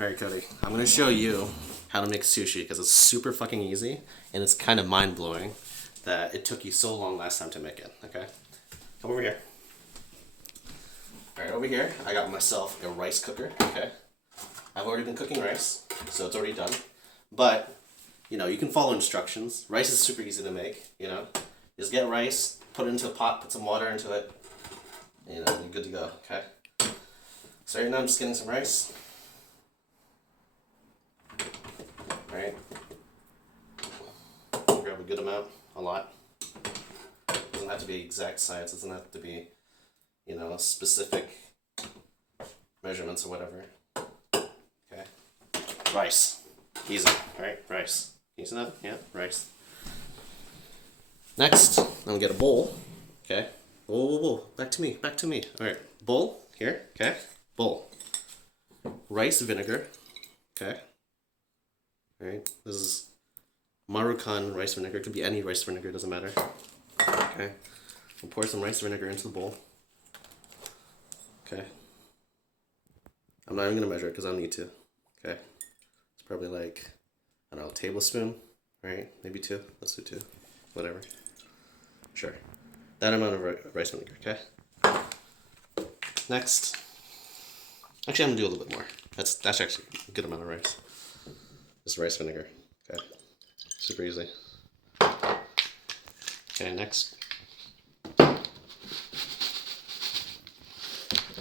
Alright, Cody, I'm gonna show you how to make sushi because it's super fucking easy and it's kind of mind blowing that it took you so long last time to make it. Okay? Come over here. Alright, over here, I got myself a rice cooker. Okay? I've already been cooking rice, so it's already done. But, you can follow instructions. Rice is super easy to make, Just get rice, put it into a pot, put some water into it, you're good to go, okay? So right now I'm just getting some rice. Right? Grab a good amount, a lot. Doesn't have to be exact science, doesn't have to be, specific measurements or whatever. Okay. Rice. Easy, right? Rice. Easy enough? Yeah, rice. Next, I'm gonna get a bowl. Okay. Whoa, whoa, whoa. Back to me, back to me. Alright. Bowl, here, okay. Bowl. Rice vinegar. Okay. Alright. This is Marukan rice vinegar. It could be any rice vinegar, doesn't matter. Okay. We'll pour some rice vinegar into the bowl. Okay. I'm not even gonna measure it because I don't need to. Okay. It's probably like, I don't know, a tablespoon, right? Maybe two. Let's do two. Whatever. Sure. That amount of rice vinegar, okay? Next. Actually, I'm gonna do a little bit more. That's actually a good amount of rice. This rice vinegar. Okay. Super easy. Okay, next.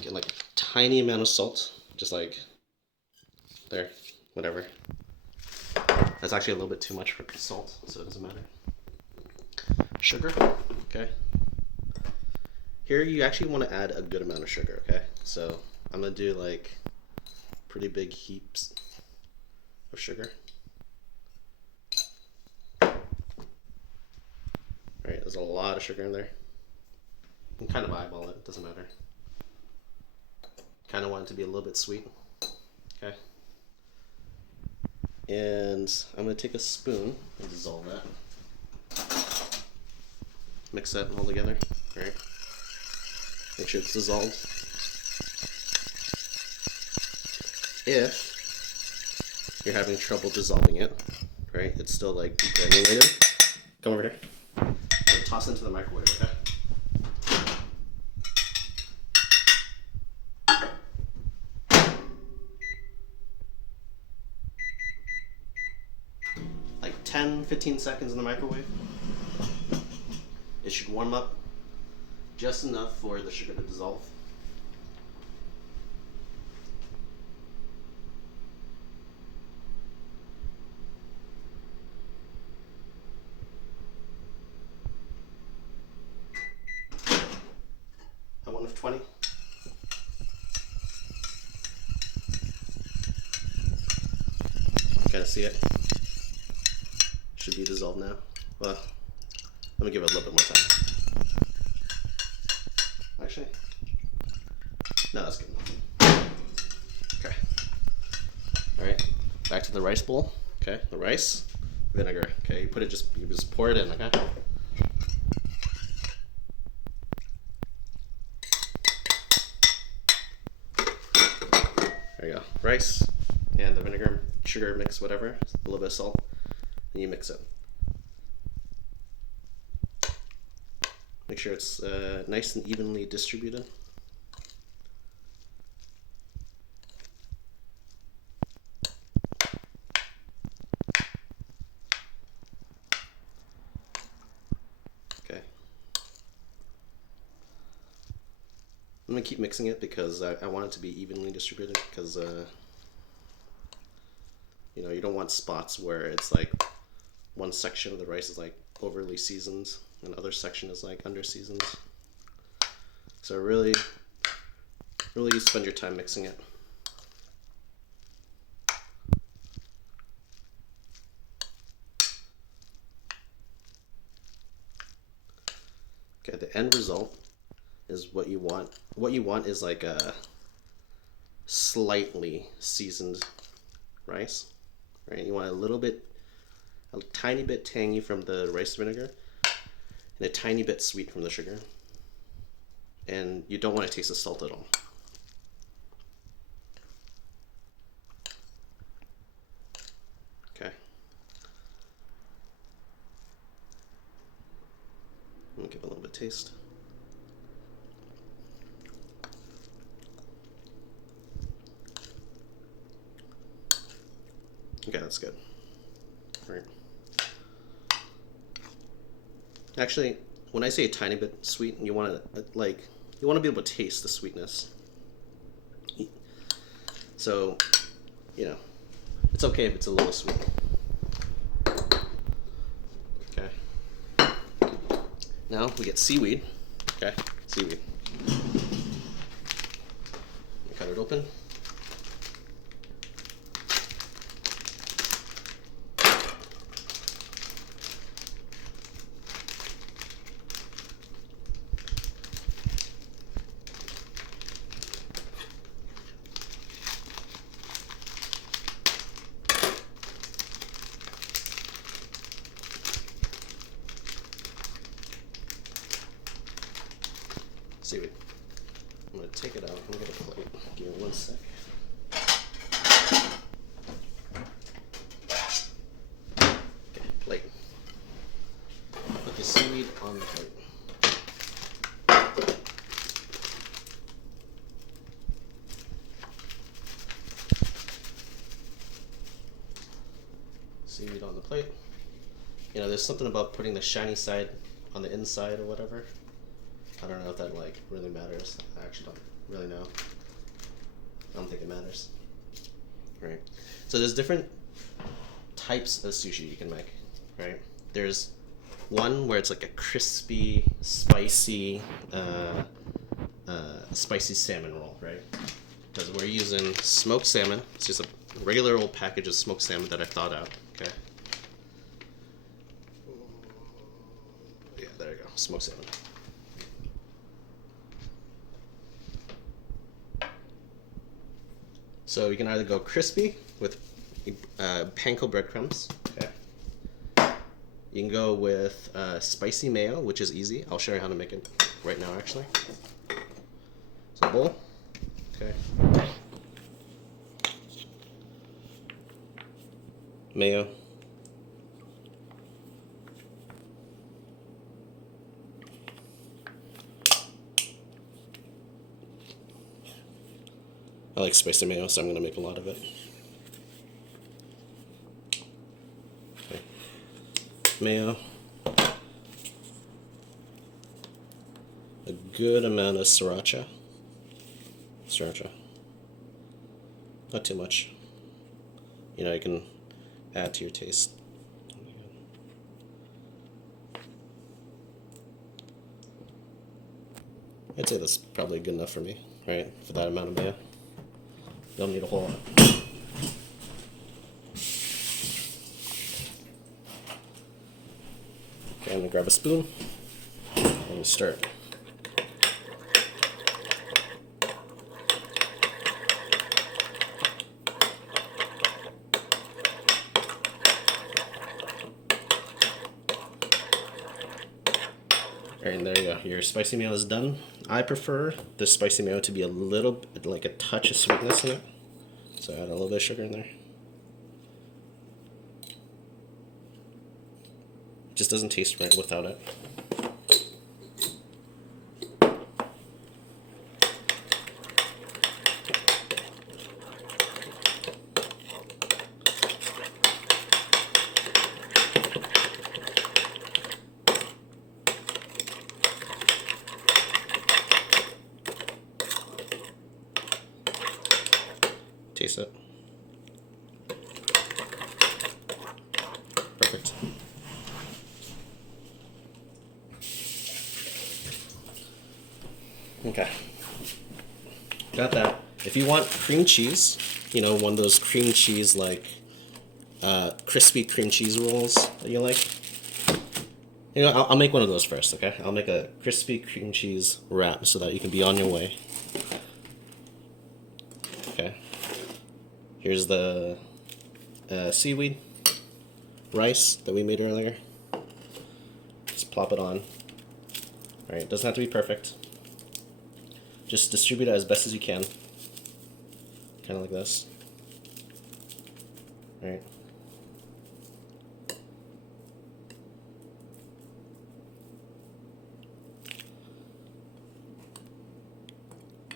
Get like a tiny amount of salt. Just like there. Whatever. That's actually a little bit too much for salt, so it doesn't matter. Sugar. Okay. Here you actually want to add a good amount of sugar, okay? So I'm gonna do like pretty big heaps of sugar. Right, there's a lot of sugar in there. You can kind of eyeball it, doesn't matter. Kind of want it to be a little bit sweet. Okay. And I'm gonna take a spoon and dissolve that. Mix that all together. Alright. Make sure it's dissolved. If you're having trouble dissolving it, right, it's still like granulated, come over here. And toss it into the microwave, okay? Like 10-15 seconds in the microwave. It should warm up just enough for the sugar to dissolve. A 1 of 20. Kind of see it. Should be dissolved now. Well, let me give it a little bit more time. Actually, no, that's good enough. Okay. All right. Back to the rice bowl. Okay. The rice, vinegar. Okay. You just pour it in. Okay. There you go. Rice and the vinegar, sugar mix, whatever. A little bit of salt, and you mix it. Make sure it's nice and evenly distributed. Okay. I'm gonna keep mixing it because I want it to be evenly distributed because you don't want spots where it's like one section of the rice is like overly seasoned and other section is like under seasoned. So really spend your time mixing it. Okay, the end result is what you want. What you want is like a slightly seasoned rice, right? You want a tiny bit tangy from the rice vinegar and a tiny bit sweet from the sugar. And you don't want to taste the salt at all. it taste? Okay, that's good. All right. Actually, when I say a tiny bit sweet, you want to you want to be able to taste the sweetness. So, you know, it's okay if it's a little sweet. Okay. Now we get seaweed. Okay, seaweed. Cut it open. Seaweed. I'm gonna take it out. I'm gonna plate. Give me 1 sec. Okay, plate. Put the seaweed on the plate. Seaweed on the plate. You know, there's something about putting the shiny side on the inside or whatever. I don't know if that like really matters. I actually don't really know. I don't think it matters. Right. So there's different types of sushi you can make. Right. There's one where it's like a crispy, spicy, spicy salmon roll. Right. Because we're using smoked salmon. It's just a regular old package of smoked salmon that I thawed out. Okay. Yeah, there you go. Smoked salmon. So you can either go crispy with panko breadcrumbs. Okay. You can go with spicy mayo, which is easy. I'll show you how to make it right now, actually. So bowl. Okay. Mayo. I like spicy mayo, so I'm going to make a lot of it. Okay. Mayo. A good amount of sriracha. Sriracha. Not too much. You know, you can add to your taste. I'd say that's probably good enough for me, right? For that amount of mayo. Don't need a whole lot. Okay, I'm gonna grab a spoon and start. Alright, and there you go. Your spicy mayo is done. I prefer the spicy mayo to be a little, like a touch of sweetness in it. So add a little bit of sugar in there. It just doesn't taste right without it. Taste it. Perfect. Okay. Got that. If you want cream cheese, you know, one of those cream cheese, like, crispy cream cheese rolls that you like. You know, I'll make one of those first, okay? I'll make a crispy cream cheese wrap so that you can be on your way. Okay. Here's the seaweed rice that we made earlier. Just plop it on. Alright, doesn't have to be perfect. Just distribute it as best as you can. Kind of like this. Alright.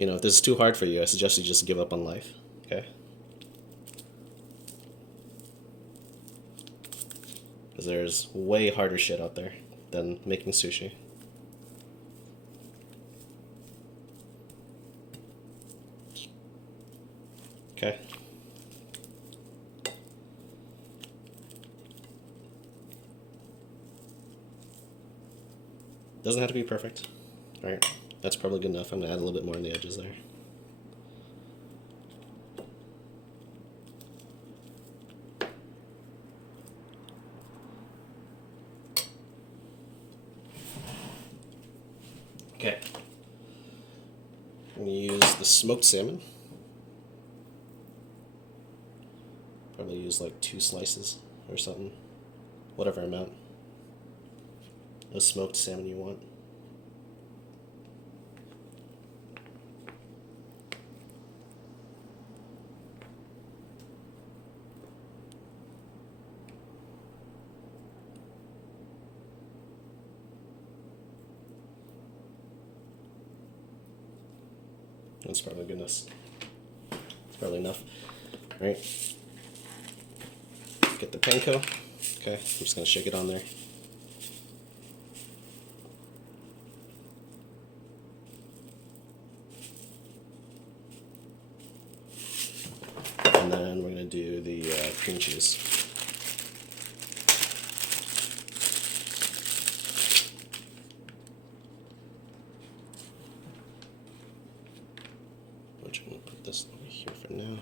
You know, if this is too hard for you, I suggest you just give up on life. Okay? Because there's way harder shit out there than making sushi. Okay? Doesn't have to be perfect. Alright, that's probably good enough. I'm gonna add a little bit more on the edges there. Okay. I'm gonna use the smoked salmon. Probably use like 2 slices or something. Whatever amount of smoked salmon you want. That's probably goodness. It's probably enough. Right. Get the panko. Okay, I'm just gonna shake it on there. And then we're gonna do the cream cheese. Which I'm gonna put this over here for now.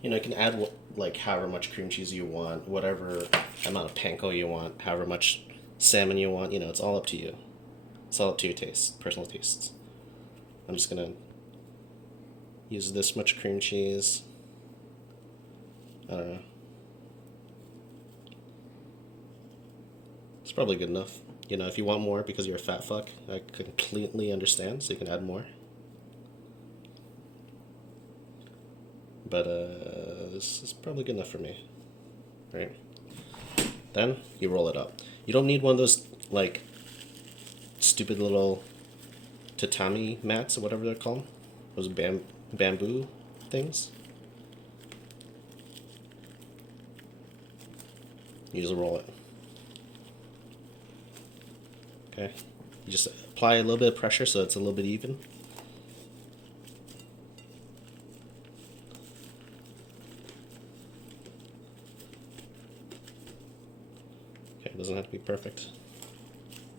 You know, you can add like however much cream cheese you want, whatever amount of panko you want, however much salmon you want. You know, it's all up to you. It's all up to your taste, personal tastes. I'm just gonna use this much cream cheese. I don't know. It's probably good enough. You know, if you want more because you're a fat fuck, I completely understand, so you can add more. But this is probably good enough for me. Right? Then you roll it up. You don't need one of those like stupid little tatami mats or whatever they're called. Those bamboo things. You just roll it. Okay. You just apply a little bit of pressure so it's a little bit even. Okay, it doesn't have to be perfect.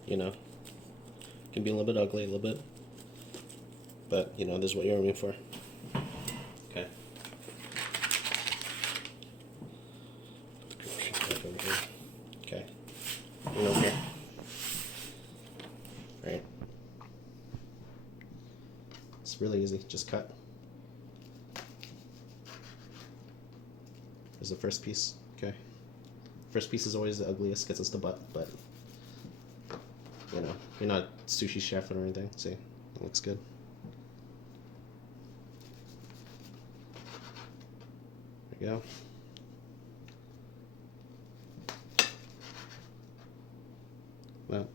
You know. It can be a little bit ugly, a little bit. But, you know, this is what you're aiming for. Okay. Okay. And over here. Right. It's really easy. Just cut. There's the first piece. Okay. First piece is always the ugliest, gets us the butt, but you know, you're not a sushi chef or anything. See, it looks good. There you go. Well.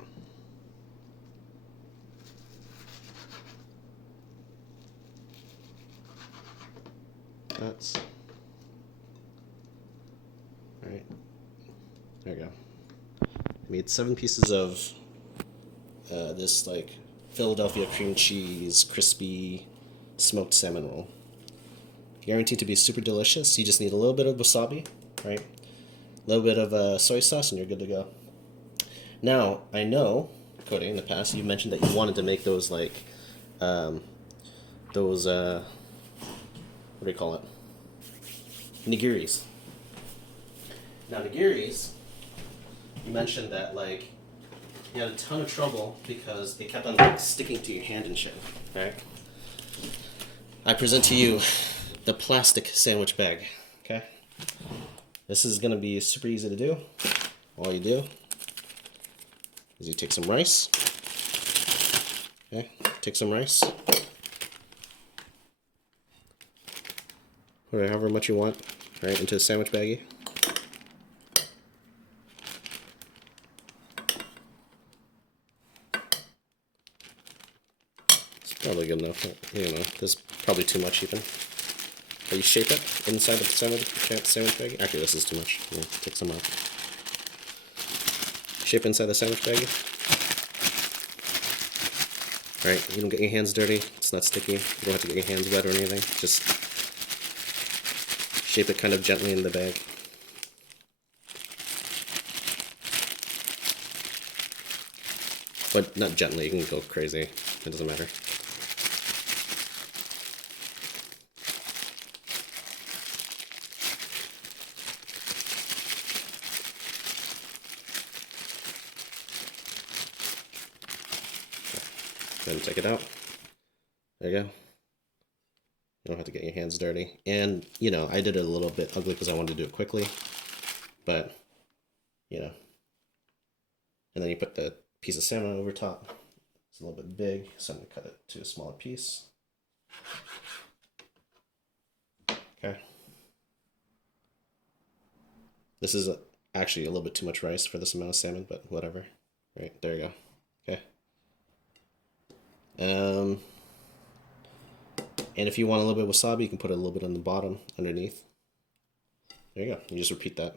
That's all right. There we go. I made 7 pieces of this like Philadelphia cream cheese crispy smoked salmon roll. Guaranteed to be super delicious. You just need a little bit of wasabi, right? A little bit of soy sauce, and you're good to go. Now I know, Coty, in the past you mentioned that you wanted to make those like those what do you call it? Nigiris. Now nigiris, you mentioned that like you had a ton of trouble because it kept on like sticking to your hand and shit. Right? I present to you the plastic sandwich bag. Okay? This is gonna be super easy to do. All you do is you take some rice. Okay? Take some rice. or however much you want, right, into the sandwich baggie. It's probably good enough. You know, there's probably too much even. But you shape it inside the sandwich baggie. Actually, this is too much. Yeah, take some out. Shape inside the sandwich baggie. Right, you don't get your hands dirty. It's not sticky. You don't have to get your hands wet or anything. Just shape it kind of gently in the bag. But not gently. You can go crazy. It doesn't matter. Then take it out. There you go. You don't have to get your hands dirty. And, you know, I did it a little bit ugly because I wanted to do it quickly. But, you know. And then you put the piece of salmon over top. It's a little bit big, so I'm going to cut it to a smaller piece. Okay. This is actually a little bit too much rice for this amount of salmon, but whatever. Right, there you go. Okay. And if you want a little bit of wasabi, you can put a little bit on the bottom underneath. There you go. You just repeat that.